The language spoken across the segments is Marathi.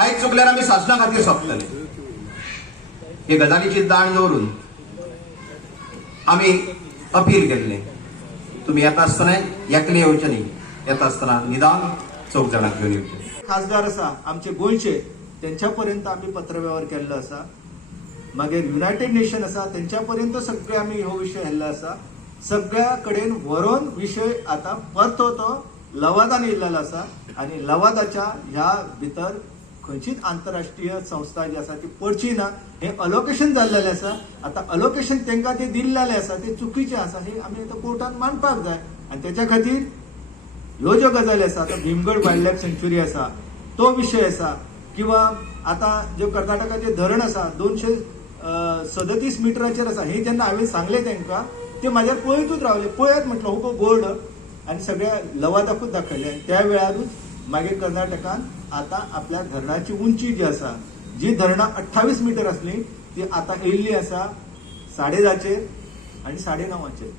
आयज चुकल्यार आमी शासना खातीर सोंपतले. हे गजालीची जाण दवरून आमी अपील केल्ले, तुम्ही येता आसतना एकले येवचे न्ही, येता आसतना निदान 4 जाणांक घेवन येवचे. खासदार आसा आमचे गोंयचे, त्यांच्या पर्यंत आम्ही पत्रव्यवहार केल्लो आसा. मागीर युनायटेड नेशन आसा त्यांच्या पर्यंत सगळे आम्ही हो विषय हाडलो आसा. सगळ्या कडेन व्हरून विषय आता परतो तो लवादान येयल्लो आसा आणि लवादाच्या ह्या भितर खंयचीच आंतरराष्ट्रीय संस्था जी आसा ती पडची ना. हे अलोकेशन जाल्लेले आसा. आता अलोकेशन तांकां ते दिल्लेले आसा ते चुकीचे आसा हे आमी आतां कोर्टान मांडपाक जाय. आणि त्याच्या खातीर ह्यो ज्यो गजाली आसा, आता भीमगड वायल्ड लायफ सँच्युरी आसा तो विषय आसा, किंवा आता जे कर्नाटकाचे धरण आसा 237 मिटराचेर आसा. हे जेन्ना हांवें सांगले तांकां ते म्हाज्यार पळयतूच रावले. पळयात म्हटलं हो बोर्ड आणि सगळ्या लवादाकूच दाखयले. आणि त्या वेळारूच मागीर कर्नाटकान आता आपल्या धरणाची उंची जी आसा, जी धरणां 28 मिटर असली ती आता येयल्ली आसा 10.5 आणि 9.5.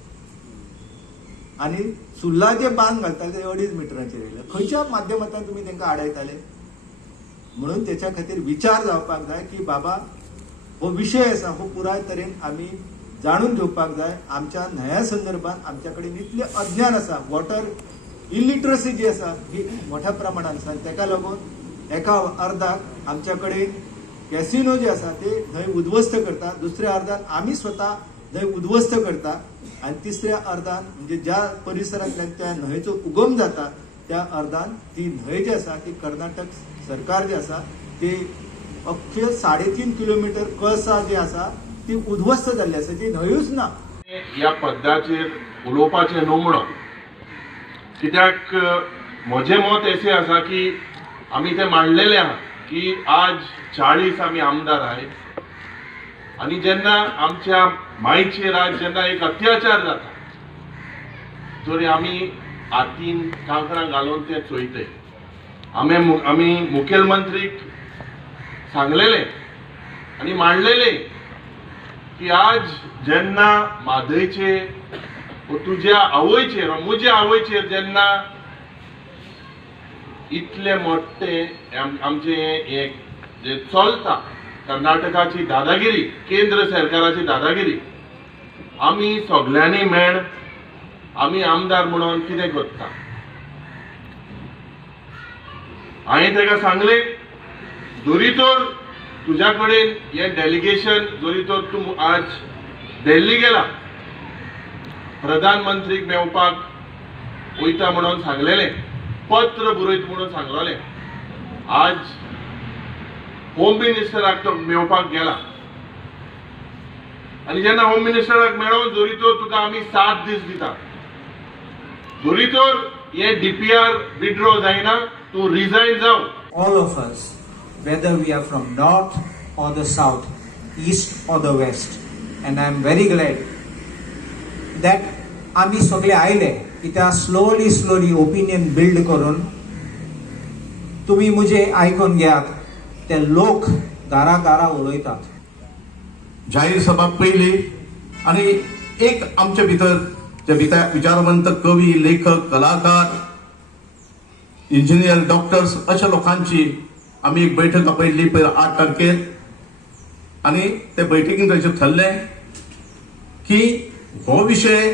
आणि सुल्ला जे बांद घालताले ते 2.5 मिटराचेर येयले. खंयच्या माध्यमांतल्यान तुमी तांकां आडायताले? म्हणून त्याच्या खातीर विचार जावपाक जाय की बाबा हो विषय आसा हो पुराय तरेन आमी जाणून घेवपाक जाय. आमच्या न्हंया संदर्भात आमच्या कडेन इतले अज्ञान आसा. वॉटर इलिटरसी जी आसा ही मोठ्या प्रमाणात आसा. ताका लागून एका अर्दाक आमच्या कडेन कॅसिनो जे आसा ते न्हंय उद्ध्वस्त करता, दुसऱ्या अर्दान आमी स्वता न्हंय उद्ध्वस्त करता, आणि तिसऱ्या अर्दान म्हणजे ज्या परिसरांतल्यान त्या न्हंयेचो उगम जाता त्या अर्दान ती न्हंय जी आसा ती कर्नाटक सरकार जे आसा ते अख्खे 3.5 किलोमीटर कळसा जी आसा ती उद्ध्वस्त जाल्ली आसा. ती न्हंयूच ना. ह्या पद्याचेर उलोवपाचें न्हू म्हणून, कित्याक म्हजें मत अशें आसा की आमी तें मांडलेलें आहा की आज 40 आमी आमदार आहेत आणि जेन्ना आमच्या मायचेर आज जेन्ना एक अत्याचार जाता तरी आमी हातीन कांकणां घालून तें चोयताय. आमी मुखेलमंत्रीक सांगलेलें आनी मांडलेलें की आज जेन्ना म्हादयचेर तुज्या आवयचेर म्हज्या आवयचेर जेन्ना इतले मोठे आमचे हे जे चलता कर्नाटकाची दादागिरी, केंद्र सरकाराची दादागिरी, आमी सगळ्यांनी मेळ आमी आमदार म्हणून कितें करता. हांवें ताका सांगलें जरी तर तुज्या कडेन हे डेलिगेशन जरी तर तूं आज दिल्ली गेला प्रधानमंत्रीक मेळपाक वयता म्हणून सांगलेलें, पत्र बरयत म्हणून सांगलेलें. आज होम मिनिस्टराक तो मेळपाक गेला आनी जेन्ना होम मिनिस्टराक मेळोन जरी तर तुका आमी 7 दीस दिता, जरी तर हे DPR विड्रॉ जायना तूं रिजायन जाव. All of us, whether we are from north or the south, east or the west, and I am very glad that आम्ही सगळे आयले कित्याक स्लोली ओपिनियन बिल्ड करून तुम्ही मुझे आयकून घेयात. ते लोक घरा उलयतात. जाहीर सभा पयली आणि एक आमच्या भितर जे विचारवंत कवी, लेखक, कलाकार, इंजिनियर, डॉक्टर्स अशा लोकांची आम्ही एक बैठक आपयल्ली 8 तारखेर. आणि ते बैठकीन थंयसर थरलें की हो विषय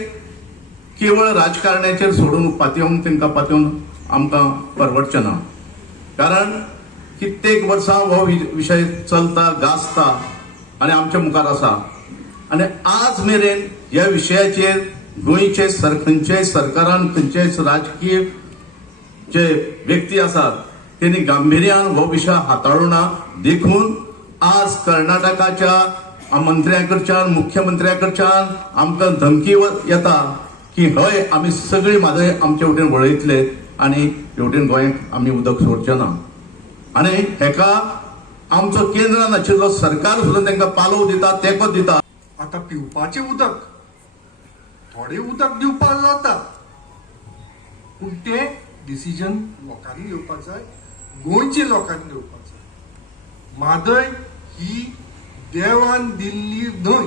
केवळ राजकारण्याचेर सोडून तांकां पातयेवन आमकां परवडचें ना. कारण कित्येक वर्सां हो विशय चलता, गाजता आणि आमच्या मुखार आसा. आणि आज मेरेन ह्या विशयाचेर गोंयचे खंयच्याय सरकारान, खंयचेय राजकीय जे व्यक्ती आसात त्यांनी गांभीर्यान हो विशय हाताळूं ना. देखून आज कर्नाटकाच्या मंत्र्याकडच्यान, मुख्यमंत्र्याकडच्यान आमकां धमकी येता की हय आमी सगळी म्हादय आमचे वटेन वळयतले आनी हेवटेन गोंयांत आमी उदक सोडचें ना. आनी हेका आमचो केंद्रान आशिल्लो सरकार सुद्दां तांकां पालव दिता, तेंको दिता. आता पिवपाचे उदक थोडे उदक दिवपाक जाता, पूण ते डिसिजन लोकांनी घेवपाक जाय, गोंयच्या लोकांनी घेवपाक जाय. म्हादय ही देवान दिल्ली न्हय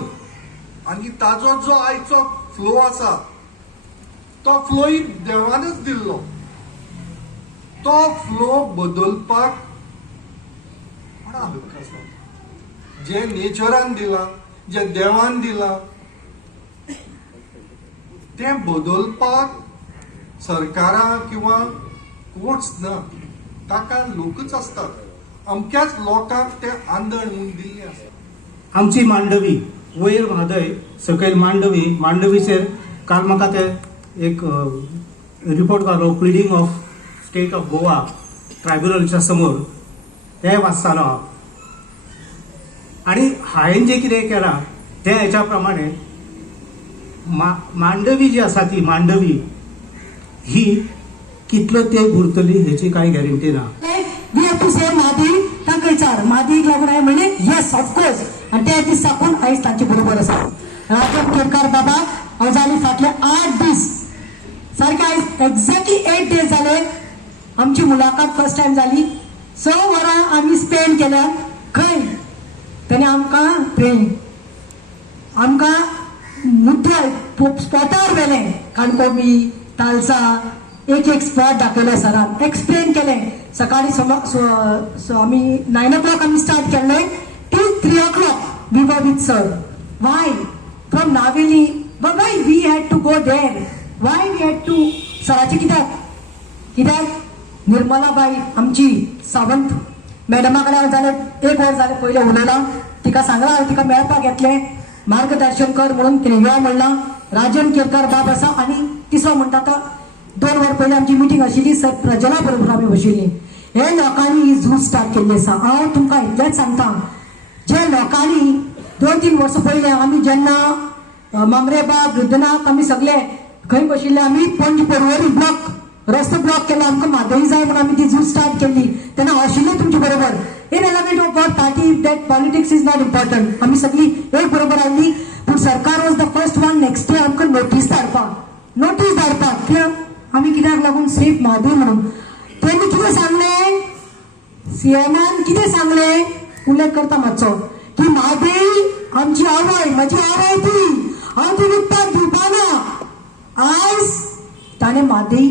आनी ताजो जो आयचो फ्लो आसा तो फ्लोय देवानच दिल्लो. तो फ्लो बदलपाक कोणा हक्क आसा जे नेचरान दिला जे देवान दिला ते बदलपाक सरकारा किंवा कोर्ट्स ना ताका लोकच असतात अमक्याच लोकांक ते आंदण म्हणून दिल्ले आसा आमची मांडवी वयर म्हादय सकयल मांडवीचेर काल म्हाका ते एक रिपोर्ट गावलो प्लिडींग ऑफ स्टेट ऑफ गोवा ट्रायब्युनलच्या समोर ते वाचतालो हांव आणि हांवें जे कितें केलां ते हेच्या प्रमाणे मांडवी जी आसा ती मांडवी ही कितलो तेंप उरतली हेची कांय गॅरंटी ना. वी हॅव टू से मादी तांकां विचार मादीक लागून हांवें म्हणलें येस ऑफकोर्स आनी त्या दीस साकून आयज तांचे बरोबर आसा. राजन केरकार बाबा हांव जाली फाटले 8 दीस सारके आयज एक्झॅक्टली 8 डेज जाले आमची मुलाकात फर्स्ट टायम जाली. 6 वरां आमी स्पेंड केल्या खंय ताणें आमकां ट्रेन आमकां मुद्दे स्पॉटार व्हेलें काणकोमी तालसा एक स्पॉट दाखयले सरान एक्सप्लेन केलें सकाळी आमी 9 o'clock आमी स्टार्ट केल्लें till 3 o'clock we were with sir. Why from Navelim why we had to go there why we had to सराचे कित्याक निर्मलाबाई आमची सावंत मॅडमा कडेन जालें 1 वर जालें पयलें उलयलां तिका सांगलां हांवें तिका मेळपाक येतलें मार्गदर्शन कर म्हणून तिणें यो म्हणलां. राजन केरकार बाब आसा आनी तिसरो म्हणटा तो 2 वर पयलीं आमची मिटींग आशिल्ली सर प्रजला बरोबर आमी बशिल्लीं. हे लोकांनी ही झूज स्टार्ट केल्ली आसा. हांव तुमकां इतलेंच सांगता जे लोकांनी 2-3 वर्सां पयलीं आमी जेन्ना मामरेबाग वृद्धनाथ आमी सगळे खंय बशिल्ले आमी पणजी पर्वरी ब्लॉक रस्तो ब्लॉक केलो आमकां माधवी जाय म्हणून आमी ती झूज स्टार्ट केल्ली तेन्ना आशिल्ले तुमचे बरोबर in element of God party that politics is not important आमी सगळी एक बरोबर आयली. पूण सरकार was the first one next day आमकां नोटीस धाडपाक की आमी कित्याक लागून सेफ म्हादय म्हणून तेणी कितें सांगलें सीएमान कितें सांगलें उल्लेख करता मातसो की म्हादय आमची आवय म्हजी आवय ती हांव ती विकपाक दिवपाना. आयज ताणें म्हादय